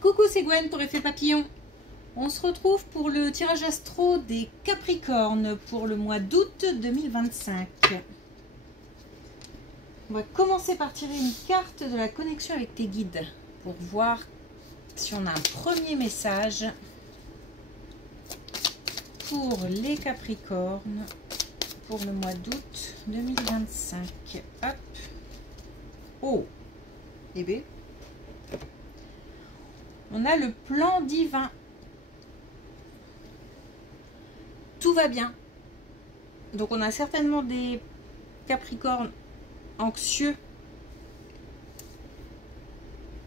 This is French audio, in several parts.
Coucou, c'est Gwen pour Effet Papillon. On se retrouve pour le tirage astro des Capricornes pour le mois d'août 2025. On va commencer par tirer une carte de la connexion avec tes guides pour voir si on a un premier message pour les Capricornes pour le mois d'août 2025. Hop. Oh. Eh bien. On a le plan divin. Tout va bien. Donc on a certainement des Capricornes anxieux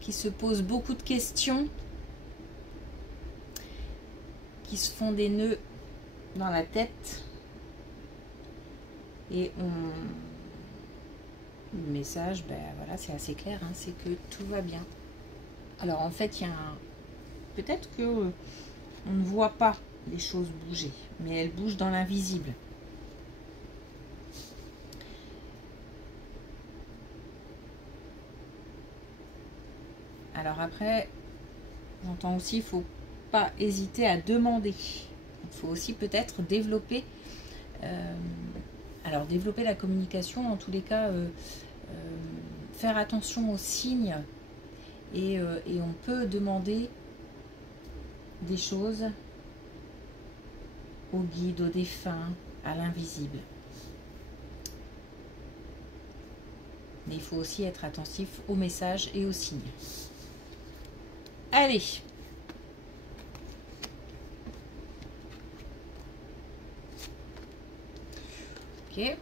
qui se posent beaucoup de questions, qui se font des nœuds dans la tête. Et le message, ben voilà, c'est assez clair, hein, c'est que tout va bien. Alors en fait, il y a peut-être que on ne voit pas les choses bouger, mais elles bougent dans l'invisible. Alors après, j'entends aussi, il ne faut pas hésiter à demander. Il faut aussi peut-être développer, alors développer la communication, en tous les cas, faire attention aux signes. Et on peut demander des choses aux guides, aux défunts, à l'invisible. Mais il faut aussi être attentif aux messages et aux signes. Allez. Ok.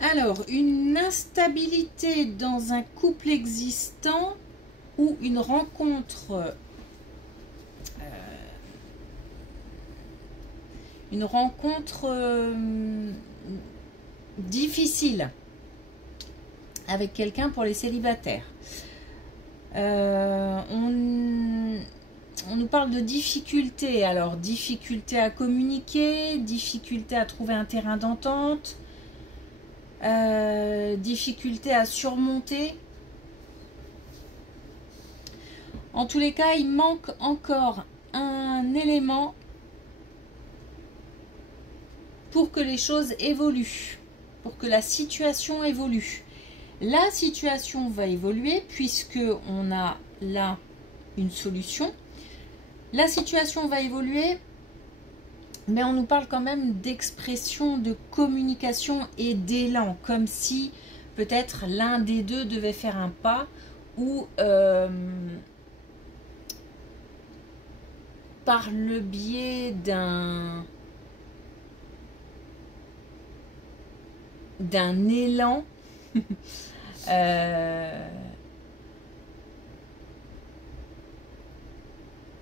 Alors, une instabilité dans un couple existant ou une rencontre difficile avec quelqu'un pour les célibataires. On nous parle de difficultés. Alors, difficulté à communiquer, difficulté à trouver un terrain d'entente, difficulté à surmonter. En tous les cas, il manque encore un élément pour que les choses évoluent, pour que la situation évolue. La situation va évoluer puisque on a là une solution. La situation va évoluer, mais on nous parle quand même d'expression, de communication et d'élan, comme si peut-être l'un des deux devait faire un pas ou par le biais d'un élan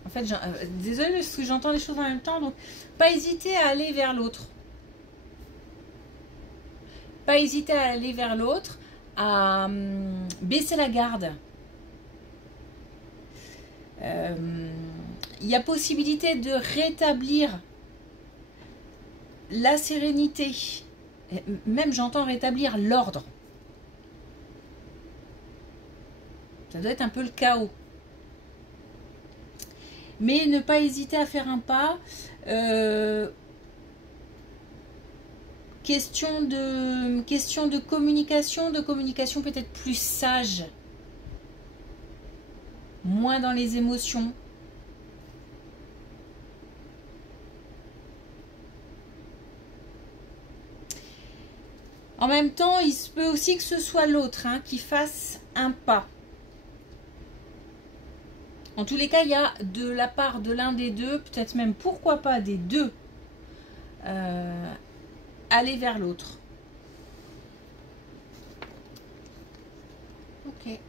en fait, désolée parce que j'entends les choses en même temps, donc pas hésiter à aller vers l'autre. Pas hésiter à aller vers l'autre, à baisser la garde. Il y a possibilité de rétablir la sérénité. Même j'entends rétablir l'ordre. Ça doit être un peu le chaos. Mais ne pas hésiter à faire un pas. Question de communication peut-être plus sage. Moins dans les émotions. En même temps, il se peut aussi que ce soit l'autre qui fasse un pas. En tous les cas, il y a de la part de l'un des deux, peut-être même pourquoi pas des deux, aller vers l'autre. Ok.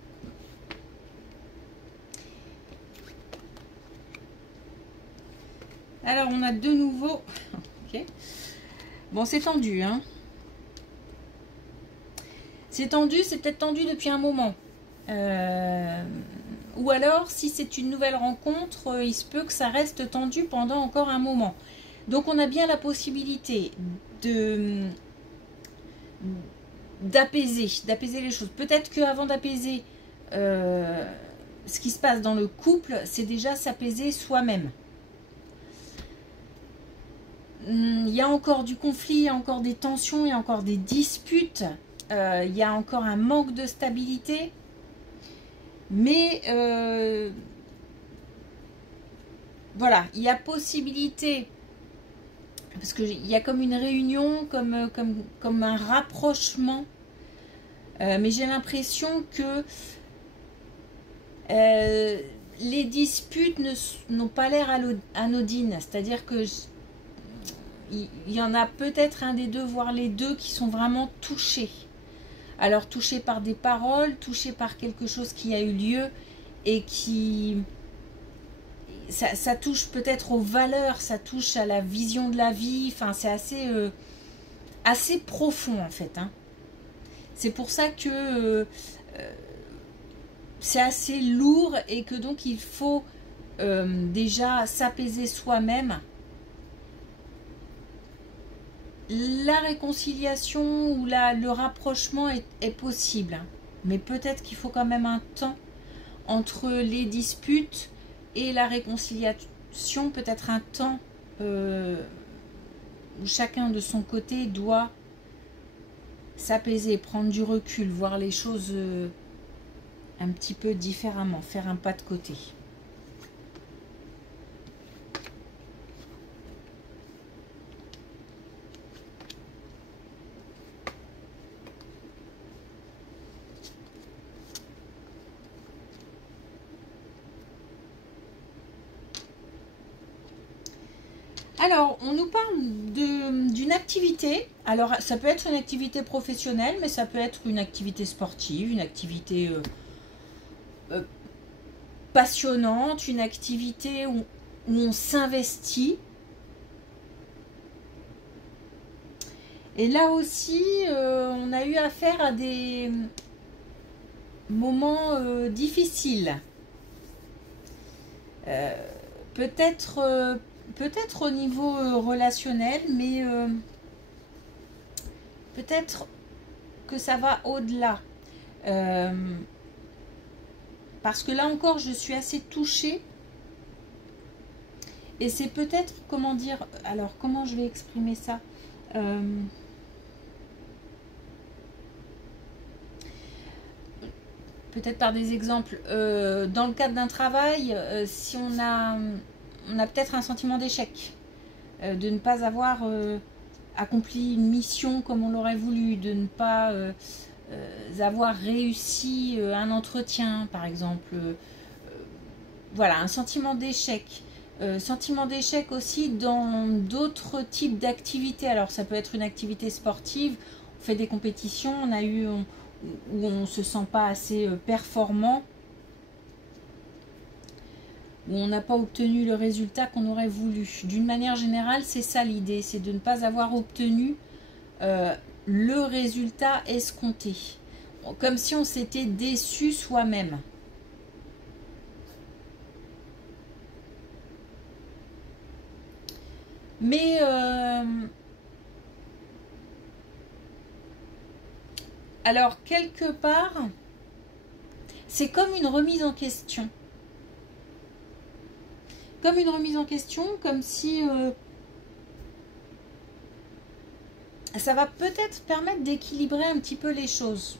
Alors, on a de nouveau... Ok. Bon, c'est tendu, hein. C'est tendu, c'est peut-être tendu depuis un moment. Ou alors, si c'est une nouvelle rencontre, il se peut que ça reste tendu pendant encore un moment. Donc, on a bien la possibilité d'apaiser les choses. Peut-être qu'avant d'apaiser ce qui se passe dans le couple, c'est déjà s'apaiser soi-même. Il y a encore du conflit, il y a encore des tensions, il y a encore des disputes, il y a encore un manque de stabilité. Mais voilà, il y a possibilité, parce qu'il y a comme une réunion, comme un rapprochement. Mais j'ai l'impression que les disputes n'ont pas l'air anodines. C'est-à-dire que il y en a peut-être un des deux, voire les deux, qui sont vraiment touchés. Alors touchés par des paroles, touchés par quelque chose qui a eu lieu et qui... Ça touche peut-être aux valeurs, ça touche à la vision de la vie. Enfin, c'est assez profond en fait. Hein. C'est pour ça que c'est assez lourd et que donc il faut déjà s'apaiser soi-même. La réconciliation ou le rapprochement est possible, mais peut-être qu'il faut quand même un temps entre les disputes et la réconciliation, peut-être un temps où chacun de son côté doit s'apaiser, prendre du recul, voir les choses un petit peu différemment, faire un pas de côté. Alors, on nous parle d'une activité. Alors, ça peut être une activité professionnelle, mais ça peut être une activité sportive, une activité passionnante, une activité où on s'investit. Et là aussi, on a eu affaire à des moments difficiles. Peut-être au niveau relationnel, mais peut-être que ça va au-delà. Parce que là encore, je suis assez touchée. Et c'est peut-être, comment dire, alors comment je vais exprimer ça peut-être par des exemples. Dans le cadre d'un travail, si on a peut-être un sentiment d'échec, de ne pas avoir accompli une mission comme on l'aurait voulu, de ne pas avoir réussi un entretien, par exemple. Voilà, un sentiment d'échec. Sentiment d'échec aussi dans d'autres types d'activités. Alors ça peut être une activité sportive, on fait des compétitions, où on ne se sent pas assez performant, où on n'a pas obtenu le résultat qu'on aurait voulu. D'une manière générale, c'est ça l'idée, c'est de ne pas avoir obtenu le résultat escompté. Comme si on s'était déçu soi-même. Mais alors, quelque part, c'est comme une remise en question. Comme une remise en question, comme si ça va peut-être permettre d'équilibrer un petit peu les choses.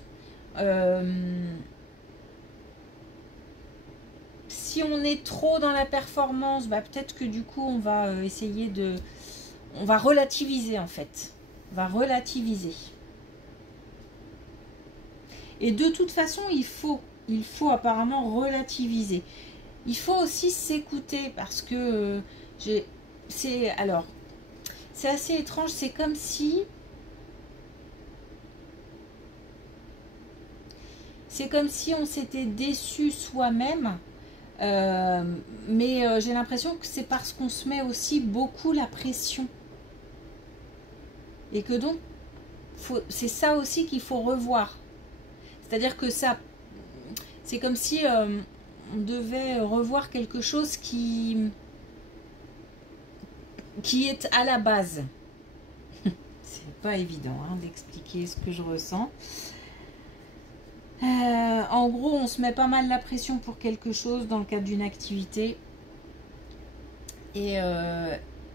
Si on est trop dans la performance, bah peut-être que du coup, on va essayer de... On va relativiser en fait. On va relativiser. Et de toute façon, il faut apparemment relativiser. Il faut aussi s'écouter parce que c'est assez étrange. C'est comme si on s'était déçu soi-même. Mais j'ai l'impression que c'est parce qu'on se met aussi beaucoup la pression. Et que donc, c'est ça aussi qu'il faut revoir. C'est-à-dire que ça, c'est comme si on devait revoir quelque chose qui est à la base. c'est pas évident hein, d'expliquer ce que je ressens. En gros, on se met pas mal la pression pour quelque chose dans le cadre d'une activité. Et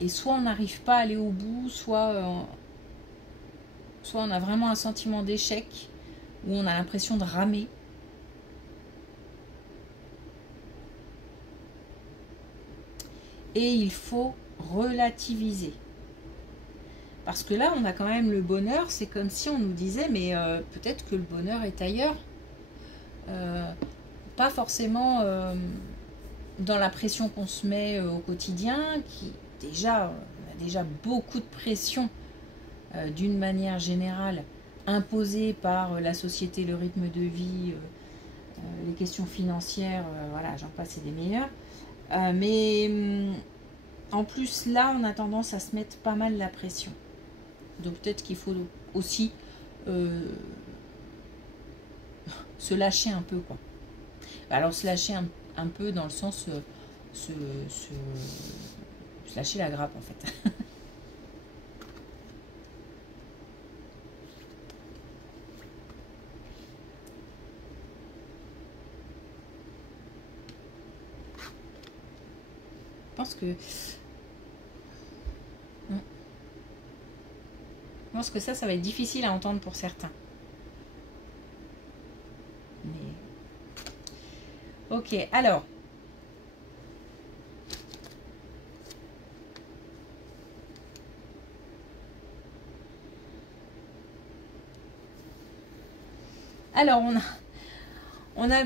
soit on n'arrive pas à aller au bout, soit on a vraiment un sentiment d'échec, où on a l'impression de ramer. Et il faut relativiser. Parce que là, on a quand même le bonheur, c'est comme si on nous disait, mais peut-être que le bonheur est ailleurs. Pas forcément dans la pression qu'on se met au quotidien, qui déjà, on a déjà beaucoup de pression d'une manière générale, imposée par la société, le rythme de vie, les questions financières, voilà, j'en passe et des meilleurs. Mais en plus, là, on a tendance à se mettre pas mal la pression. Donc peut-être qu'il faut aussi se lâcher un peu, quoi. Alors se lâcher un peu dans le sens se lâcher la grappe, en fait. Je pense que ça va être difficile à entendre pour certains. Mais... Ok, alors. Alors, on a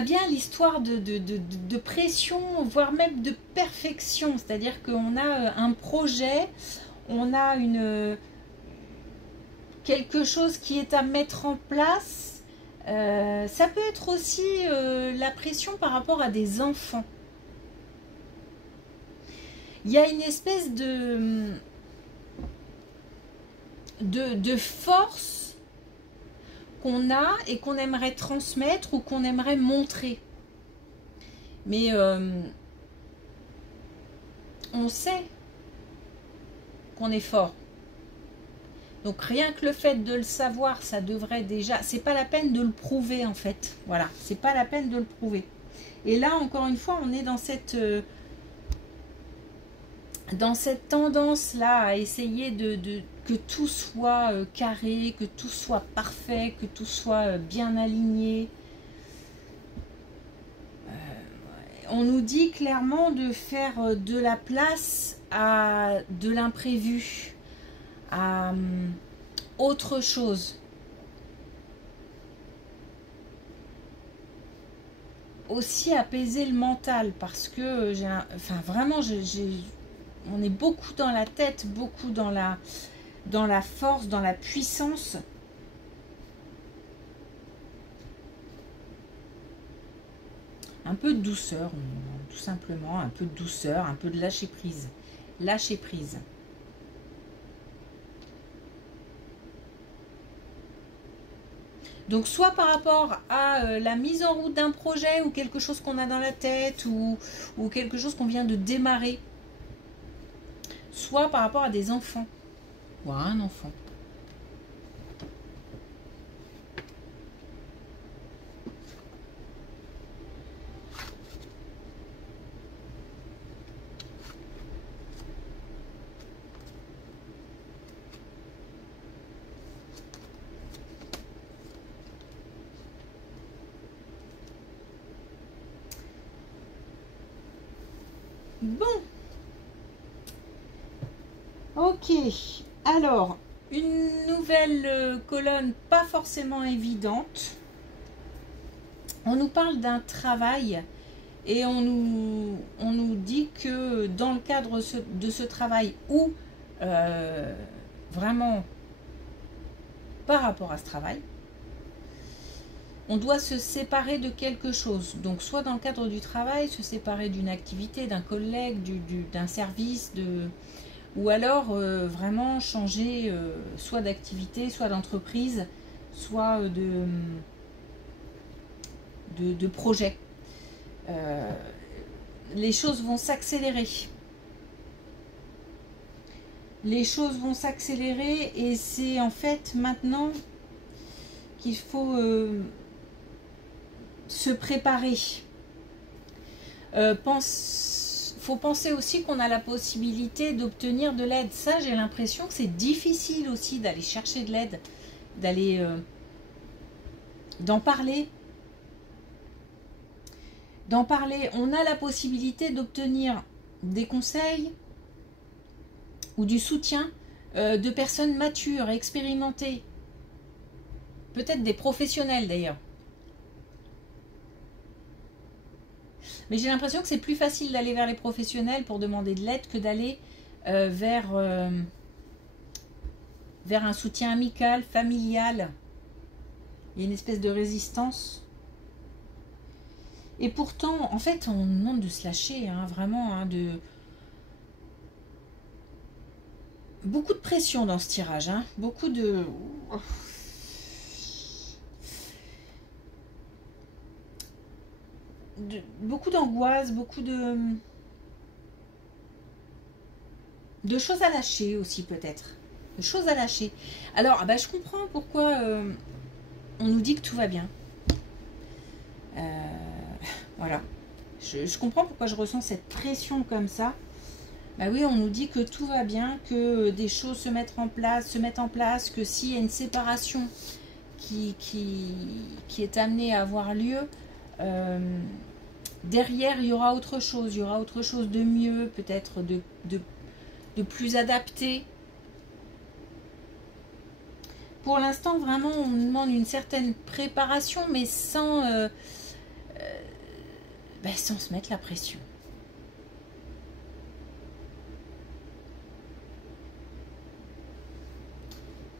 bien l'histoire de pression, voire même de perfection. C'est-à-dire qu'on a un projet, on a quelque chose qui est à mettre en place. Ça peut être aussi la pression par rapport à des enfants. Il y a une espèce de force qu'on a et qu'on aimerait transmettre ou qu'on aimerait montrer. Mais on sait qu'on est fort. Donc rien que le fait de le savoir, ça devrait déjà... C'est pas la peine de le prouver en fait. Voilà, c'est pas la peine de le prouver. Et là, encore une fois, on est dans cette tendance-là à essayer que tout soit carré, que tout soit parfait, que tout soit bien aligné. On nous dit clairement de faire de la place à de l'imprévu, à autre chose. Aussi apaiser le mental, parce que vraiment, on est beaucoup dans la tête, beaucoup dans la force, dans la puissance. Un peu de douceur, tout simplement, un peu de douceur, un peu de lâcher prise. Lâcher prise. Donc soit par rapport à la mise en route d'un projet ou quelque chose qu'on a dans la tête ou quelque chose qu'on vient de démarrer. Soit par rapport à des enfants ou à un enfant. Bon. Ok. Alors, une nouvelle colonne pas forcément évidente. On nous parle d'un travail et on nous dit que dans le cadre de ce travail ou vraiment par rapport à ce travail, on doit se séparer de quelque chose. Donc soit dans le cadre du travail, se séparer d'une activité, d'un collègue, d'un service, ou alors vraiment changer soit d'activité, soit d'entreprise, soit de projet. Les choses vont s'accélérer. les choses vont s'accélérer et c'est en fait maintenant qu'il faut se préparer. Faut penser aussi qu'on a la possibilité d'obtenir de l'aide. Ça, j'ai l'impression que c'est difficile aussi d'aller chercher de l'aide, d'aller d'en parler. On a la possibilité d'obtenir des conseils ou du soutien de personnes matures, expérimentées, peut-être des professionnels d'ailleurs. Mais j'ai l'impression que c'est plus facile d'aller vers les professionnels pour demander de l'aide que d'aller vers un soutien amical, familial. Il y a une espèce de résistance. Et pourtant, en fait, on nous demande de se lâcher, hein, vraiment, hein, beaucoup de pression dans ce tirage, hein, beaucoup de... beaucoup d'angoisse, beaucoup de choses à lâcher aussi peut-être. De choses à lâcher. Alors, bah, je comprends pourquoi on nous dit que tout va bien. Voilà. Je comprends pourquoi je ressens cette pression comme ça. Bah oui, on nous dit que tout va bien, que des choses se mettent en place, que s'il y a une séparation qui est amenée à avoir lieu, derrière, il y aura autre chose. Il y aura autre chose de mieux, peut-être de plus adapté. Pour l'instant, vraiment, on nous demande une certaine préparation, mais sans se mettre la pression.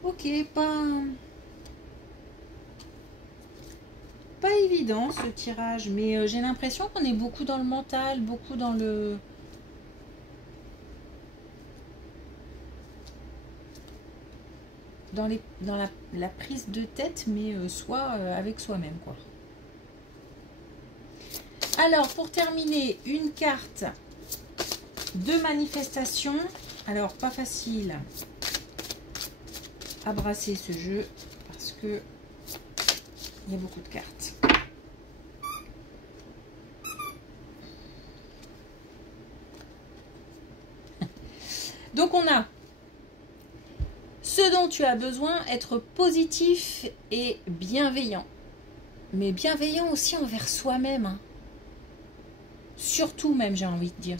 Ok, pas évident ce tirage, mais j'ai l'impression qu'on est beaucoup dans le mental, beaucoup dans le... dans la prise de tête, mais soit avec soi-même, quoi. Alors, pour terminer, une carte de manifestation. Alors, pas facile à brasser ce jeu, parce que il y a beaucoup de cartes. Donc, on a ce dont tu as besoin, être positif et bienveillant. Mais bienveillant aussi envers soi-même, hein. Surtout même, j'ai envie de dire.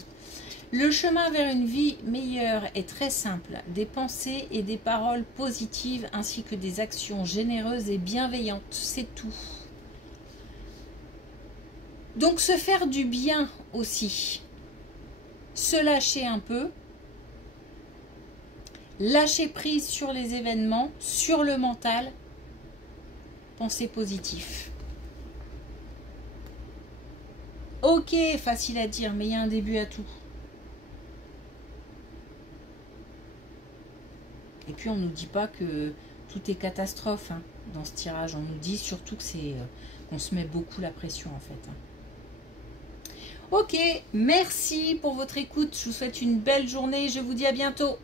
Le chemin vers une vie meilleure est très simple. Des pensées et des paroles positives ainsi que des actions généreuses et bienveillantes. C'est tout. Donc se faire du bien aussi. Se lâcher un peu. Lâcher prise sur les événements, sur le mental. Penser positif. Ok, facile à dire, mais il y a un début à tout. Et puis on ne nous dit pas que tout est catastrophe, hein, dans ce tirage. On nous dit surtout que c'est qu'on se met beaucoup la pression en fait. Ok, merci pour votre écoute. Je vous souhaite une belle journée. Je vous dis à bientôt.